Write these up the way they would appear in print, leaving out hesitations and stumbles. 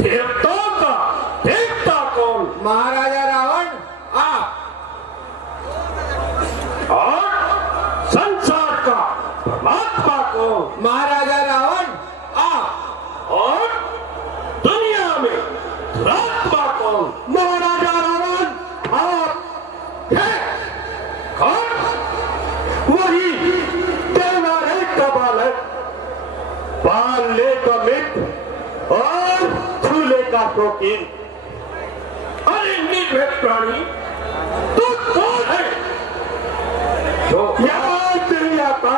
देवताओं का देवता कौन? महाराजा रावण आप। और संसार का परमात्मा कौन? महाराजा रावण आप। और दुनिया में दुरात्मा कौन? महाराजा रावण आप। है कौन? वही देवालय का बालक, पालने का मित्र और झूले का शौकीन। अरे निर्भीक प्राणी, तू कौन है? जो याद नहीं आता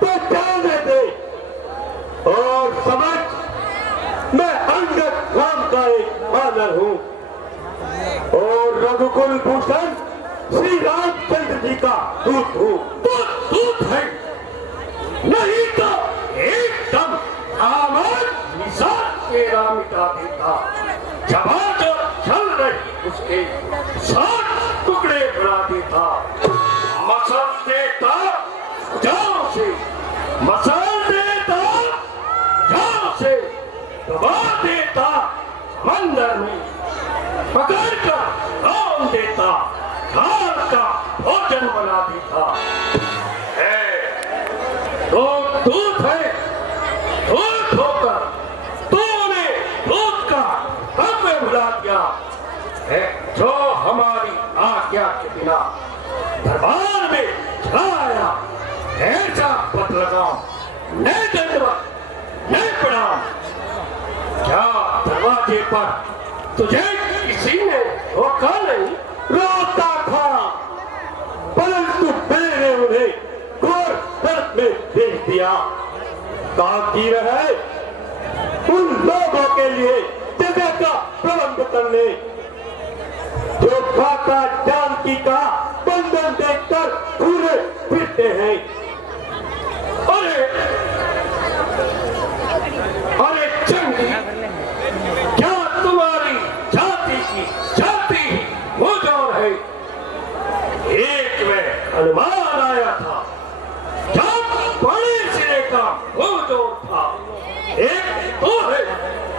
तो जाने दे और समझ, मैं अंगद राम का एक बानर हूँ और रघुकुल भूषण श्री रामचंद्र जी का दूत हूँ। तू दूत है, नहीं तो एकदम आमान निशान तेरा मिटा देता। जब जो चल रही उसके 7 टुकड़े बना देता। मसल देता जाओ से, मसल देता जाओ से, दबा देता समंदर में, पकड़ कर रौन देता, खाल का भोजन बना देता। तो दूत है, दूत होकर तूने दूत का तत्व भुला दिया है, जो हमारी आज्ञा के बिना दरबार में चलाया। ऐसा बदलगाम नहीं दंडवत नहीं प्रणाम। क्या दरवाजे पर तुझे किसी ने रोका नहीं? रोता था, परंतु मैंने उन्हें घोर दर्द में भेज दिया ताकि वह उन लोगों के लिए जगह का प्रबंध करने जो माता जानकी का बंधन देखकर पूरे फिरते हैं। अरे अरे चंडी, क्या तुम्हारी जाति की जाति वो जो है? एक में हनुमान आया था, जब बड़े सिरे का वो जो था। एक तो है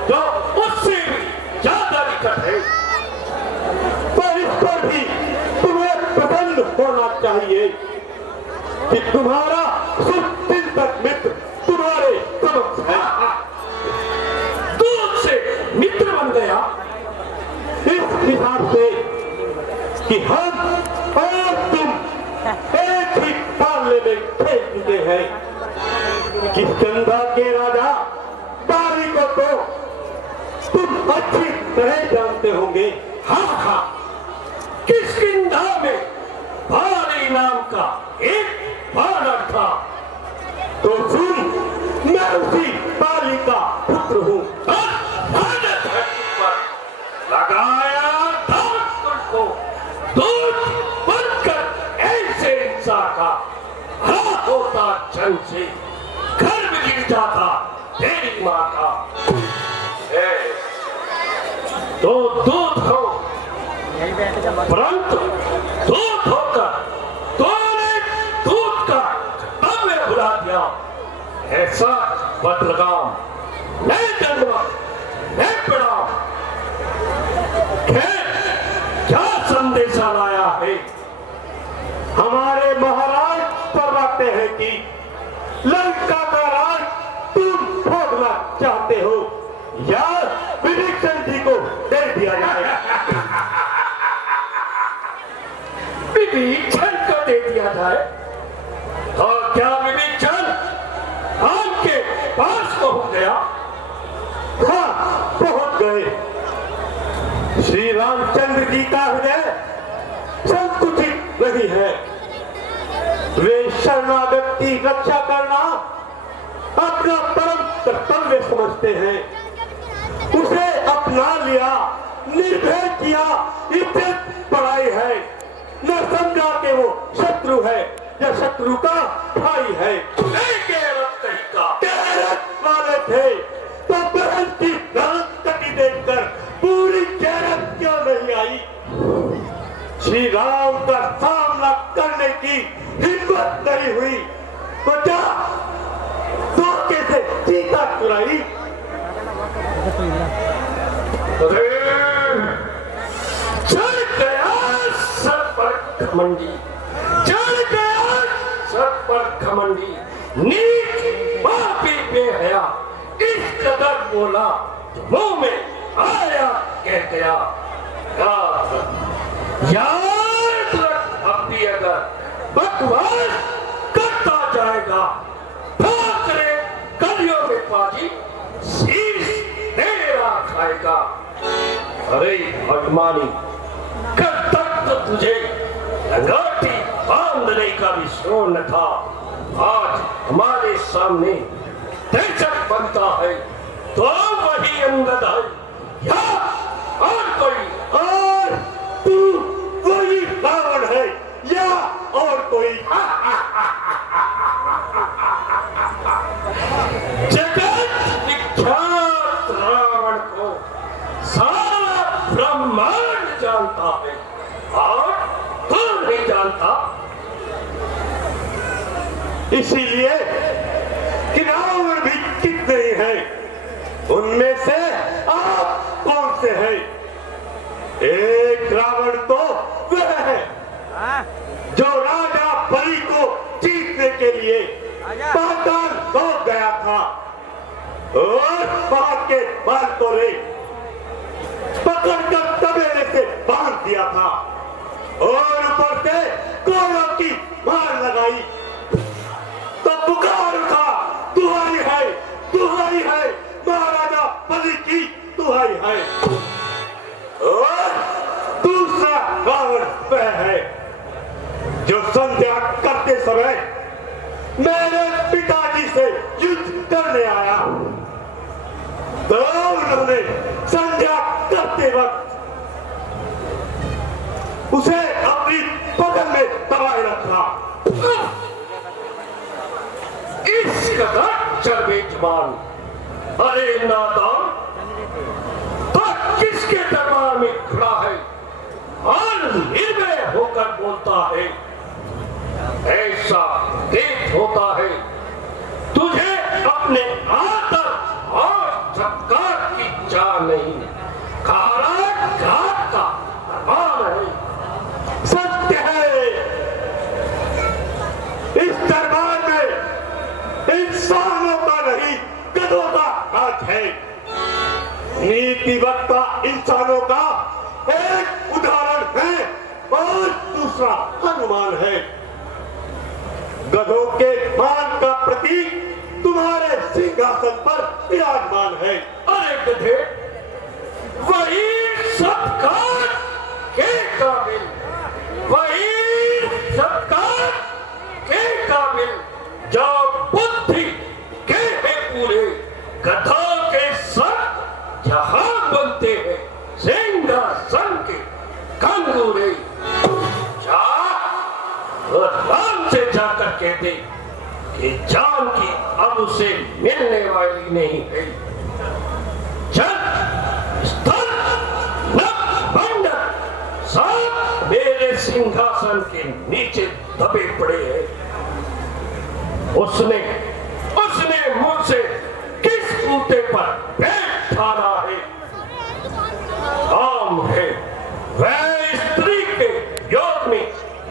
जो उससे भी ज्यादा निकट है। पर इस पर भी तुम्हें प्रसन्न होना चाहिए कि तुम्हारा शुभचिंतक मित्र तुम्हारे समक्ष है। दूध से मित्र बन गया इस हिसाब से कि हम और तुम एक ही पालने में खेल चुके हैं। किष्किंधा के राजा दारी को तो तुम अच्छी तरह जानते होंगे। हाँ हाँ, किष्किंधा में बाली नाम का एक बालक था। तो सुन, मैं उसी बाली का पुत्र हूँ। लगाया दांत तुझको, दूध बनकर ऐसे इंसान का हरा होता जंग से, घर में गिर जाता तेरी माँ का। तो दूध हो, परंतु दूध होकर तूने दूध का कर्तव्य भुला दिया। ऐसा बदलगाम नहीं दंडवत नहीं प्रणाम। क्या संदेशा लाया है? हमारे महाराज फरमाते हैं कि लंका का राज तुम भोगना चाहते हो या विभीषण जी को दे दिया जाए। विभीषण को दे दिया जाए? और क्या विभीषण आपके पास पहुंच गया? हाँ, पहुंच गए। श्री रामचंद्र जी का हृदय संकुचित नहीं है। वे शरणागत की रक्षा करना अपना परम कर्तव्य समझते हैं। उसे अपना लिया, निर्भय किया, इज्जत बढ़ाई है। न समझा कि वो शत्रु है या शत्रु का भाई है। गैरत वाले थे तो बहन की गलत कटी देखकर पूरी गैरत क्यों नहीं आई? श्री राम का सामना करने की हिम्मत नहीं हुई तो क्या धोखे से चीता चुराई? अरे चढ़ गया सर पर घमंडी, चढ़ गया सर पर घमंडी, नीच पापी बेहया, इस कदर बोला मुंह में आया कह गया। याद रख अब भी अगर बकवास करता जाएगा ठाकरे कलियों में पाजी शीश तेरा खाएगा। अरे भगवानी कब तक तो तुझे अंगाठी बांधने का भी शोर न था, आज हमारे सामने दहशत बनता है तो वही अंगद है या और कोई? और तू वही रावण है या और कोई? जगत विख्यात रावण को सारा ब्रह्मांड जानता है और तू नहीं जानता। इसीलिए कि रावण भी कितने हैं, उनमें से आप कौन से हैं? एक रावण तो वह है जो राजा बलि को जीतने के लिए पाताल लौट गया था और वहां के बाल तोड़े पकड़कर तबेले से बांध दिया था और ऊपर से कोड़ों की मार लगाई तो पुकार उठा, दुहाई है महाराजा बलि की दुहाई है। और दूसरा रावण वह है जो संध्या करते समय मेरे पिताजी से युद्ध करने आया तो उन्होंने संध्या करते वक्त उसे अपनी बगल में दबाए रखा। इस कदर चर्बी जुबान, अरे नादान तो किसके दरबार में खड़ा है और निर्भय होकर बोलता है? ऐसा देख होता है तुझे अपने आदर और सत्कार की चाह नहीं, घाट का दरबार है। सत्य है, इस दरबार में इंसानों का नहीं गधों का राज है। नीति वक्ता इंसानों का एक उदाहरण है और दूसरा हनुमान है। गधों के मान का प्रतीक तुम्हारे सिंहासन पर विराजमान है। अरे गधे, वही सत्कार के काबिल, वही सत्कार के काबिल जो बुद्धि के है पूरे, गधों के सर जहां बनते हैं सिंहासन के कंगूरे। जा और राम से जाकर कहते कि जान की अब उसे मिलने वाली नहीं है। चल स्थल सब मेरे सिंहासन के नीचे दबे पड़े हैं। उसने मुंह से किस कूटे पर बैठा रहा है? काम है वह स्त्री के योग में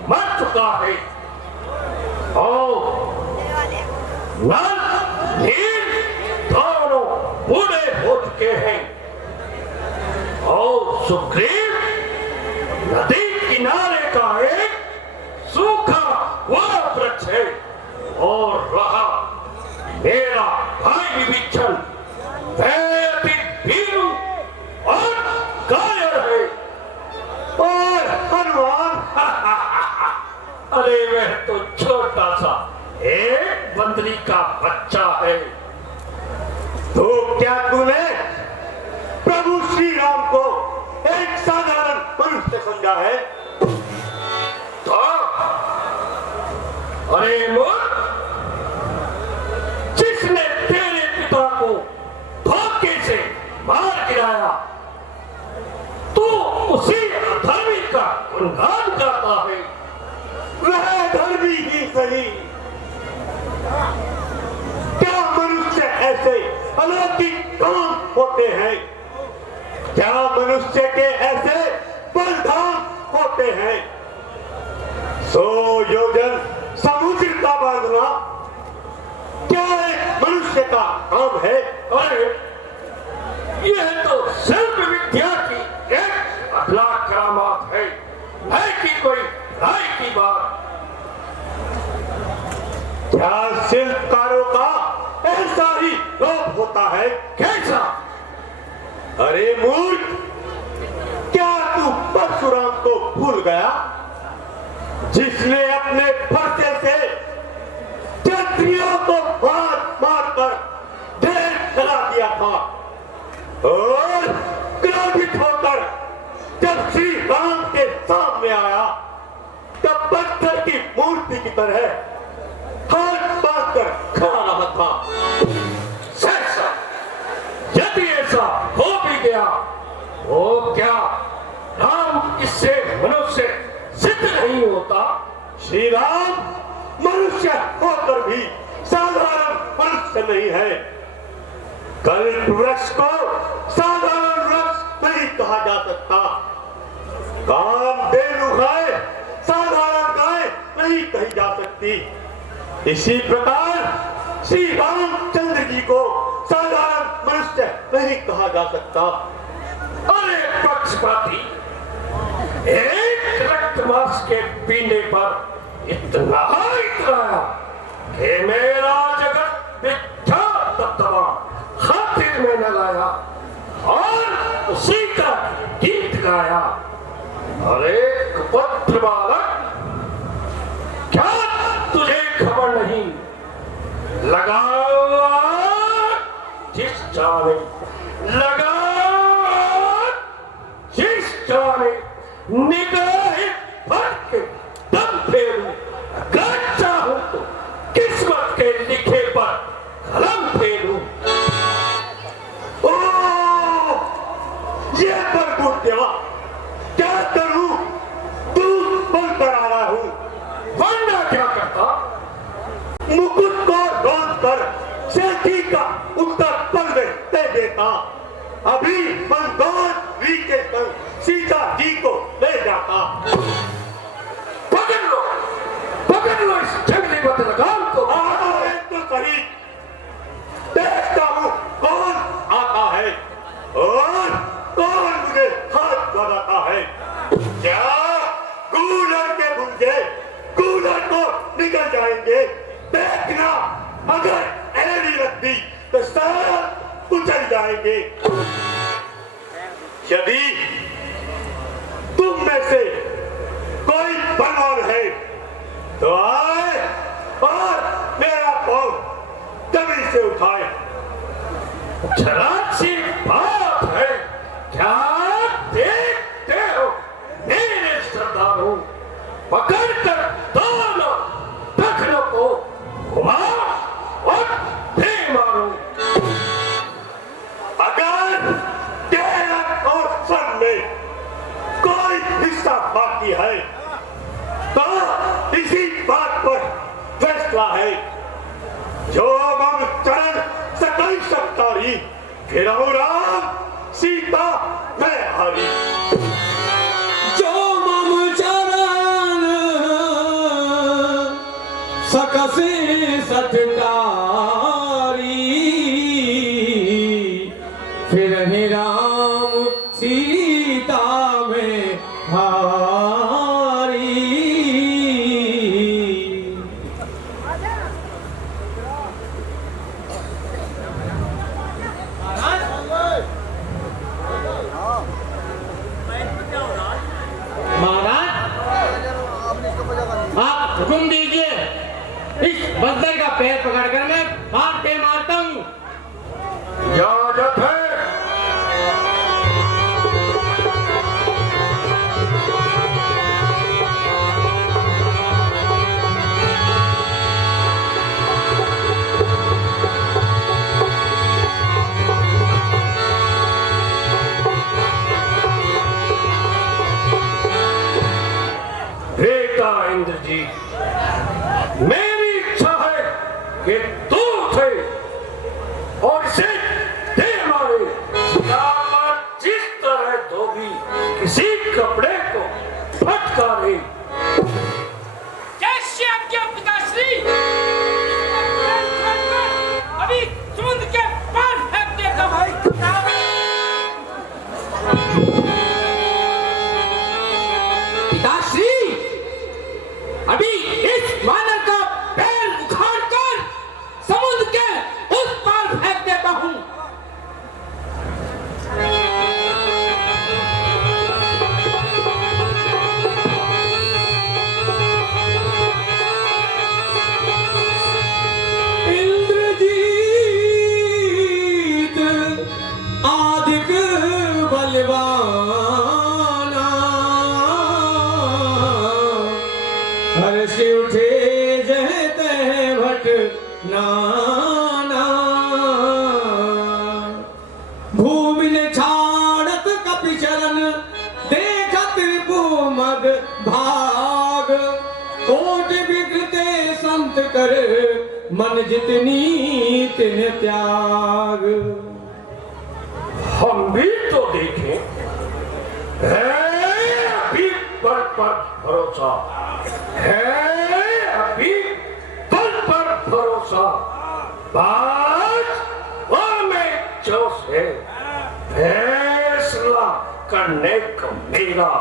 मर चुका है और नल नील दोनों बूढ़े हो चुके हैं और सुग्रीव नदी किनारे का एक सूखा हुआ वृक्ष है और रहा मेरा भाई विभीषण अति भीरू और कायर है। और हनुमान अरे वह तो छोटा सा एक बंदरी का बच्चा है। तो क्या तूने प्रभु श्री राम को एक साधारण मनुष्य समझा है? तो अरे मूर्ख, जिसने तेरे पिता को धोखे से मार गिराया तू उसी अधर्मी का गुणगान करता है। वह धर्मी ही सही, क्या मनुष्य ऐसे अलौकिक काम होते हैं क्या मनुष्य के ऐसे बलधाम होते हैं? 100 योजन समुद्र का बांधना क्या एक मनुष्य का काम है? अरे यह तो शिल्प विद्या की एक अगला करामात है कि कोई राय की बात। क्या शिल्पकारों का ऐसा ही लोभ होता है? कैसा? अरे मूर्ख, क्या तू परशुराम को भूल गया जिसने अपने फरसे से क्षत्रियों को मार मार कर ढेर चला दिया था और क्रोधित होकर जब श्री राम के सामने आया तब पत्थर की मूर्ति की तरह हाथ बांधकर खड़ा रहा था। सहसा यदि ऐसा हो भी गया वो क्या राम इससे मनुष्य सिद्ध नहीं होता? श्री राम मनुष्य होकर भी साधारण मनुष्य नहीं है। कल्प वृक्ष को साधारण वृक्ष नहीं कहा जा सकता। कामधेनु गाय साधारण गाय नहीं कही जा सकती। इसी प्रकार श्री रामचंद्र जी को साधारण मनुष्य नहीं कहा जा सकता। अरे पक्षपाती, एक रक्तमांस के पीने पर इतना इतराया कि मेरा जगत विख्यात दबदबा खातिर में न लाया और उसी का गीत गाया। अरे कुपुत्र बालक, क्या तुझे खबर नहीं? लगाओ जिस जाने, लगाओ जिस जाने, निगाहें भर के दम फेरूं, अगर चाहूं तो किस्मत के लिखे पर कलम फेरूं। ओ, ये बरगुटिया, क्या करूं? तू बोलकर आ रहा हूं। वरना क्या करता? मुकुट को रोक कर सेठी का उत्तर पल में दे देता। अभी मंदोर वी के संग सीता जी को ले जाता। पकड़ लो इस जंगली बदलगाम को। तो सही, देखता हूँ कौन आता है और कौन मुझे हाथ लगाता है। क्या कूलर के भुंजे कूलर को निकल जाएंगे? देखना, अगर एड़ी रख दी तो सब उछल जाएंगे। यदि तुम में से कोई बलवान है तो आए और मेरा पांव जमीन से उठाए। जरा सी बात है, क्या देखते हो मेरे श्रद्धालु? पकड़कर दोनों टखनों को घुमा और दे मारो। अगर तेरा और सन में कोई हिस्सा बाकी है तो इसी बात पर फैसला है। जो मम चरण सकल सत्तारी, फिर राम सीता मैं हारी। जो मम चरण सकसी सत्कारी, फिर ही राम सीता में हारी। आप हुक्म दीजिए, इस बंदर का पैर पकड़कर मैं मारते मारता हूँ। इजाजत है। बेटा इंद्रजीत, मेरी इच्छा है कि तू थे और इसे किसी कपड़े को फटकारे। कैसे आज्ञा पिताश्री? अभी सुमंत के पार फेंक देता भाई। पिताश्री, अभी इस वानर का पैर उखाड़ कर समुद्र के उस पार फेंक देता हूँ। इंद्रजीत आदिक बलवाना, हर्ष उठे जहते भट नाना। भूमि ने छाड़त कपि चरण, देखत रिपुमद भाग। कोट विकृते संत कर, मन जितनी तिन त्याग। हम भी तो देखें, है अभी पर भरोसा, है अभी पर भरोसा। बात वो में जोश है, फैसला करने को मेरा,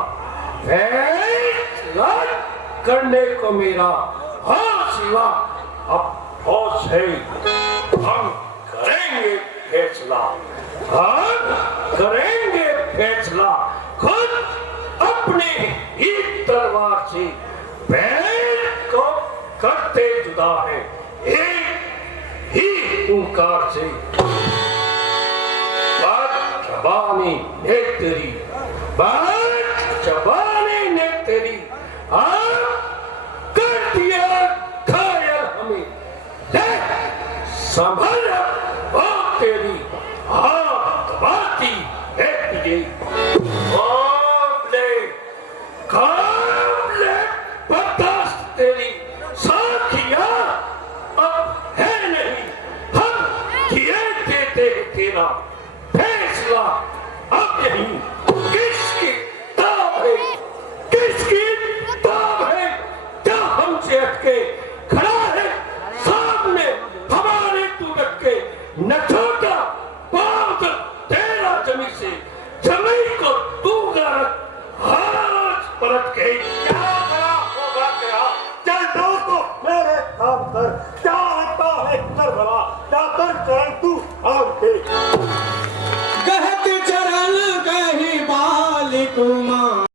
फैसला करने को मेरा हौसला अब होश है। हम करेंगे फैसला, हम करेंगे फैसला खुद अपने ही तलवार से। बैल को करते जुदा है एक ही हुंकार से। बात जबानी ने तेरी, बात जबानी ने तेरी आप कर दिया घायल हमें। ले संभल वो तेरी हाथ बाती है तुझे। काबले बर्दाश्त तेरी साखियां अब है नहीं। हम किए देते तेरा फैसला अब यही। किसकी ताब है, किसकी ताब है? क्या हमसे हटके खड़ा है सामने हमारे तू रख के? न छोटा पाँव तेरा जमी से, जमी को तू रख हाथ पलट के। क्या करा होगा तेरा? चल दो तो मेरे काम कर, चाहता है कर भला, जाकर चरण तू और दे। कहत चरण कही बाल कुमार।